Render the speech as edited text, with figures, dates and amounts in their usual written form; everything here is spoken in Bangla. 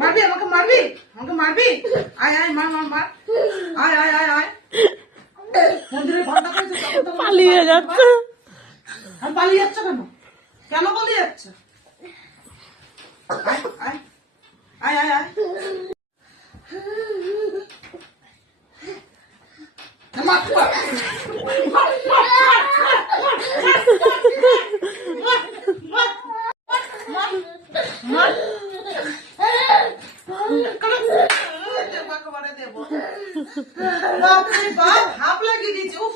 মারবি আমাকে, মারবি আমাকে, মারবি? আয় আয়, মার মার মার, আয় আয় আয় আয়। মন্দিরের ঘন্টা করেছে, পালিয়ে যাচ্ছে। আর পালিয়ে যাচ্ছে কেন? কেন পালিয়ে যাচ্ছে? আয় আয় আয় আয় আয়। মার মার বাপরে বাপ, হাফ লাগিয়ে দিয়েছে। উফ,